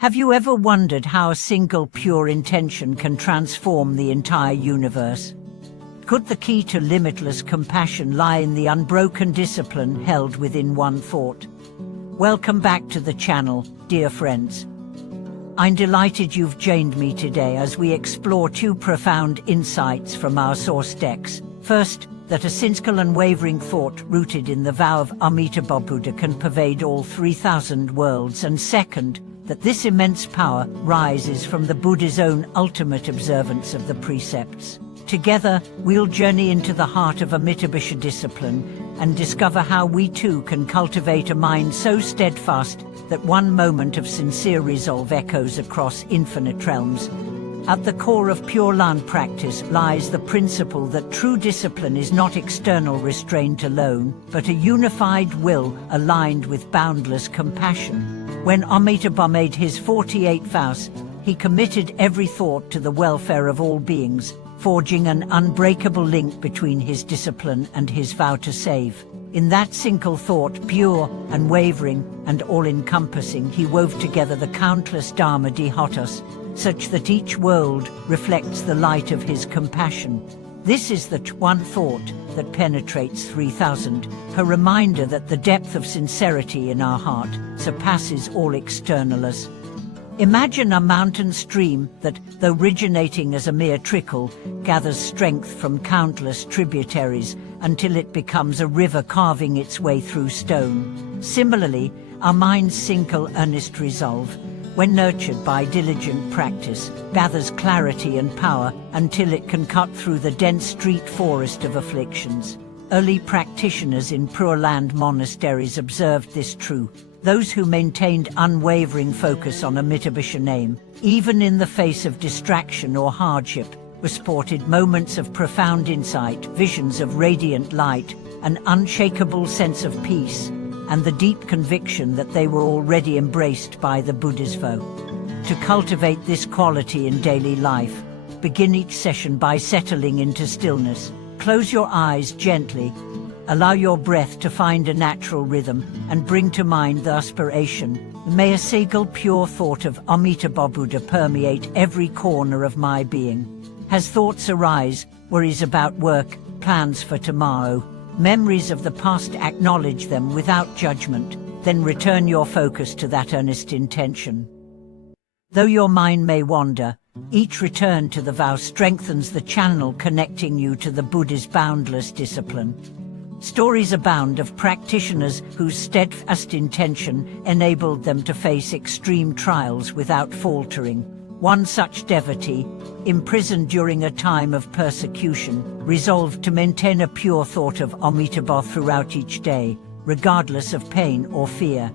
Have you ever wondered how a single pure intention can transform the entire universe? Could the key to limitless compassion lie in the unbroken discipline held within one thought? Welcome back to the channel, dear friends. I'm delighted you've joined me today as we explore two profound insights from our source texts. First, that a single unwavering thought rooted in the vow of Amitābha Buddha can pervade all 3,000 worlds, and second, that this immense power rises from the Buddha's own ultimate observance of the precepts. Together, we'll journey into the heart of Amitābha discipline and discover how we too can cultivate a mind so steadfast that one moment of sincere resolve echoes across infinite realms. At the core of Pure Land practice lies the principle that true discipline is not external restraint alone, but a unified will aligned with boundless compassion. When Amitābha made his 48 vows, he committed every thought to the welfare of all beings, forging an unbreakable link between his discipline and his vow to save. In that single thought, pure, unwavering, and all-encompassing, he wove together the countless Dharma Dhihotas, such that each world reflects the light of his compassion. This is the one thought that penetrates 3,000, a reminder that the depth of sincerity in our heart surpasses all externals. Imagine a mountain stream that, though originating as a mere trickle, gathers strength from countless tributaries until it becomes a river carving its way through stone. Similarly, our mind's single earnest resolve, when nurtured by diligent practice, gathers clarity and power until it can cut through the dense street forest of afflictions. Early practitioners in Pure Land monasteries observed this truth. Those who maintained unwavering focus on Amitābha aim, even in the face of distraction or hardship, were sported moments of profound insight, visions of radiant light, an unshakable sense of peace, and the deep conviction that they were already embraced by the Buddha's vow. To cultivate this quality in daily life, begin each session by settling into stillness. Close your eyes gently. Allow your breath to find a natural rhythm and bring to mind the aspiration. May a single pure thought of Amitābha Buddha permeate every corner of my being. As thoughts arise, worries about work, plans for tomorrow, memories of the past, acknowledge them without judgment, then return your focus to that earnest intention. Though your mind may wander, each return to the vow strengthens the channel connecting you to the Buddha's boundless discipline. Stories abound of practitioners whose steadfast intention enabled them to face extreme trials without faltering. One such devotee, imprisoned during a time of persecution, resolved to maintain a pure thought of Amitābha throughout each day, regardless of pain or fear.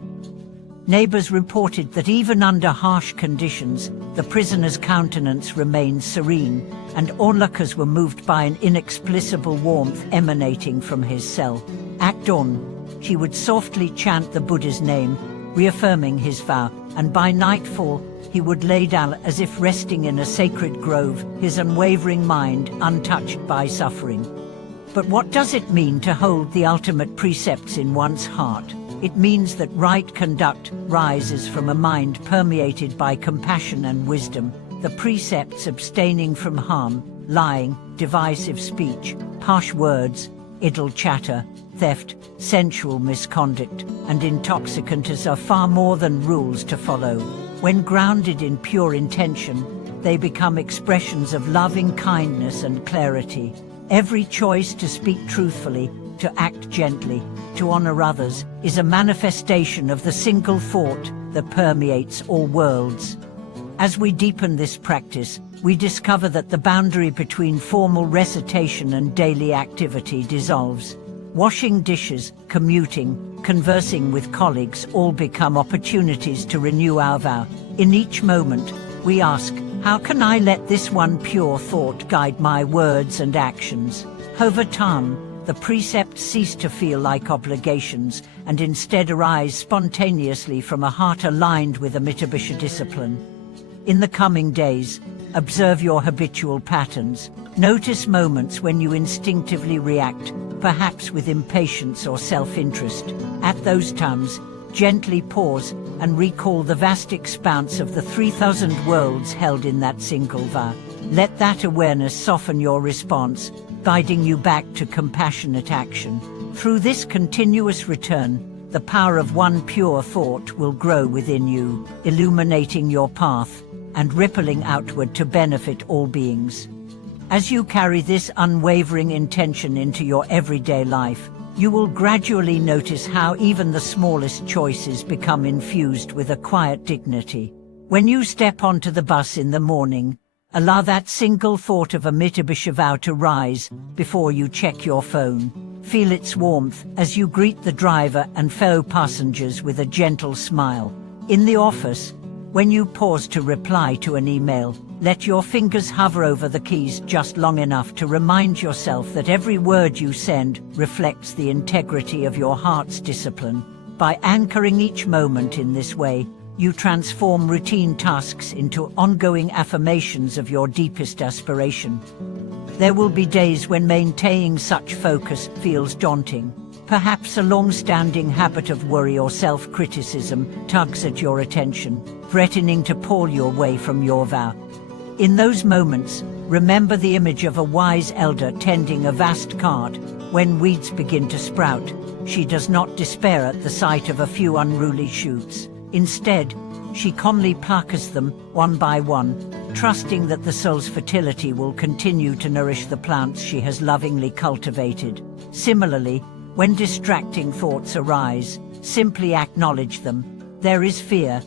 Neighbors reported that even under harsh conditions, the prisoner's countenance remained serene, and onlookers were moved by an inexplicable warmth emanating from his cell. At dawn, he would softly chant the Buddha's name, reaffirming his vow, and by nightfall, he would lay down as if resting in a sacred grove, his unwavering mind untouched by suffering. But what does it mean to hold the ultimate precepts in one's heart? It means that right conduct rises from a mind permeated by compassion and wisdom. The precepts abstaining from harm, lying, divisive speech, harsh words, idle chatter, theft, sensual misconduct, and intoxicants are far more than rules to follow. When grounded in pure intention, they become expressions of loving kindness and clarity. Every choice to speak truthfully, to act gently, to honor others, is a manifestation of the single thought that permeates all worlds. As we deepen this practice, we discover that the boundary between formal recitation and daily activity dissolves. Washing dishes, commuting, conversing with colleagues all become opportunities to renew our vow. In each moment, we ask, how can I let this one pure thought guide my words and actions? Over time, the precepts cease to feel like obligations and instead arise spontaneously from a heart aligned with Amitābha discipline. In the coming days, observe your habitual patterns. Notice moments when you instinctively react, perhaps with impatience or self-interest. At those times, Gently pause and recall the vast expanse of the 3,000 worlds held in that single vow. Let that awareness soften your response, guiding you back to compassionate action. Through this continuous return, the power of one pure thought will grow within you, illuminating your path and rippling outward to benefit all beings. As you carry this unwavering intention into your everyday life, you will gradually notice how even the smallest choices become infused with a quiet dignity. When you step onto the bus in the morning, allow that single thought of Amitābha vow to rise before you check your phone. Feel its warmth as you greet the driver and fellow passengers with a gentle smile. In the office, when you pause to reply to an email, let your fingers hover over the keys just long enough to remind yourself that every word you send reflects the integrity of your heart's discipline. By anchoring each moment in this way, you transform routine tasks into ongoing affirmations of your deepest aspiration. There will be days when maintaining such focus feels daunting. Perhaps a long-standing habit of worry or self-criticism tugs at your attention, threatening to pull you away from your vow. In those moments, remember the image of a wise elder tending a vast cart. When weeds begin to sprout, she does not despair at the sight of a few unruly shoots. Instead, she calmly plucks them one by one, trusting that the soul's fertility will continue to nourish the plants she has lovingly cultivated. Similarly, when distracting thoughts arise, simply acknowledge them. There is fear,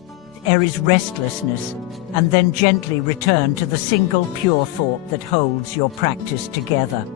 there is restlessness, and then gently return to the single pure thought that holds your practice together.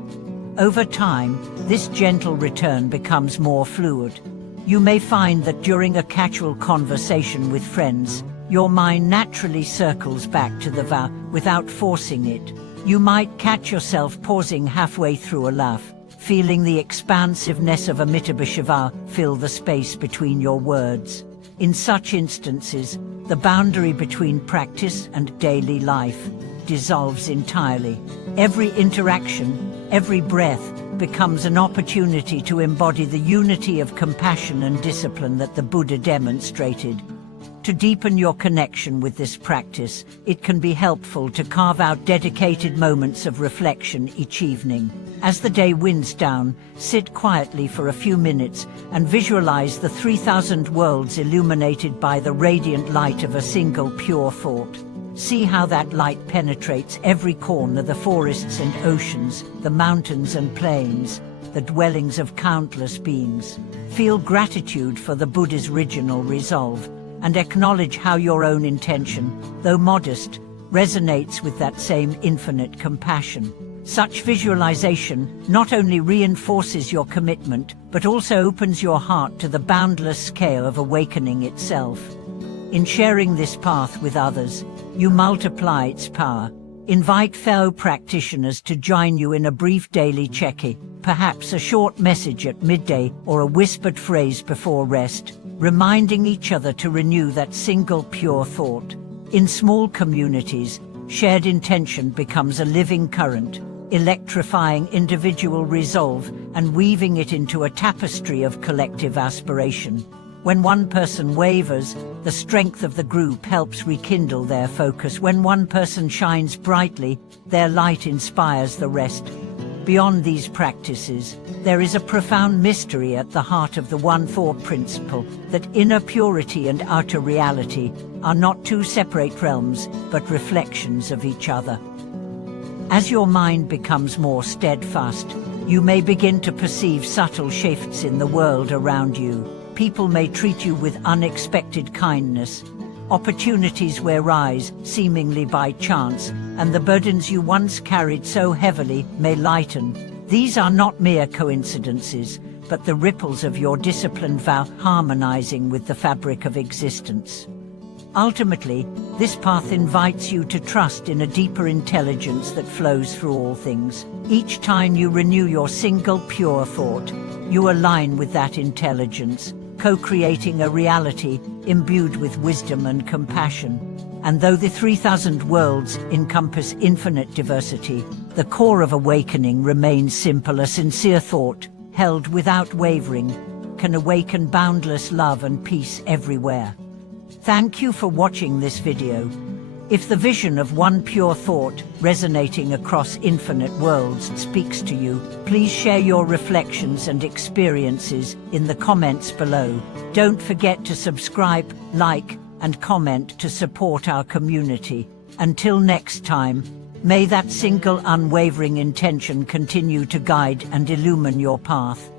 Over time, this gentle return becomes more fluid. You may find that during a casual conversation with friends, your mind naturally circles back to the vow without forcing it. You might catch yourself pausing halfway through a laugh, feeling the expansiveness of Amitābha vow fill the space between your words. In such instances, the boundary between practice and daily life dissolves entirely. Every interaction, every breath, becomes an opportunity to embody the unity of compassion and discipline that the Buddha demonstrated. To deepen your connection with this practice, it can be helpful to carve out dedicated moments of reflection each evening. As the day winds down, sit quietly for a few minutes and visualize the 3,000 worlds illuminated by the radiant light of a single pure thought. See how that light penetrates every corner: the forests and oceans, the mountains and plains, the dwellings of countless beings. Feel gratitude for the Buddha's original resolve, and acknowledge how your own intention, though modest, resonates with that same infinite compassion. Such visualization not only reinforces your commitment, but also opens your heart to the boundless scale of awakening itself. In sharing this path with others, you multiply its power. Invite fellow practitioners to join you in a brief daily check-in, perhaps a short message at midday or a whispered phrase before rest, reminding each other to renew that single pure thought. In small communities, shared intention becomes a living current, electrifying individual resolve and weaving it into a tapestry of collective aspiration. When one person wavers, the strength of the group helps rekindle their focus. When one person shines brightly, their light inspires the rest. Beyond these practices, there is a profound mystery at the heart of the One Thought principle, that inner purity and outer reality are not two separate realms, but reflections of each other. As your mind becomes more steadfast, you may begin to perceive subtle shifts in the world around you. People may treat you with unexpected kindness. Opportunities will arise, seemingly by chance, and the burdens you once carried so heavily may lighten. These are not mere coincidences, but the ripples of your disciplined vow harmonizing with the fabric of existence. Ultimately, this path invites you to trust in a deeper intelligence that flows through all things. Each time you renew your single pure thought, you align with that intelligence, co-creating a reality imbued with wisdom and compassion. And though the 3,000 worlds encompass infinite diversity, the core of awakening remains simple: a sincere thought, held without wavering, can awaken boundless love and peace everywhere. Thank you for watching this video. If the vision of one pure thought resonating across infinite worlds speaks to you, please share your reflections and experiences in the comments below. Don't forget to subscribe, like, and comment to support our community. Until next time, may that single unwavering intention continue to guide and illumine your path.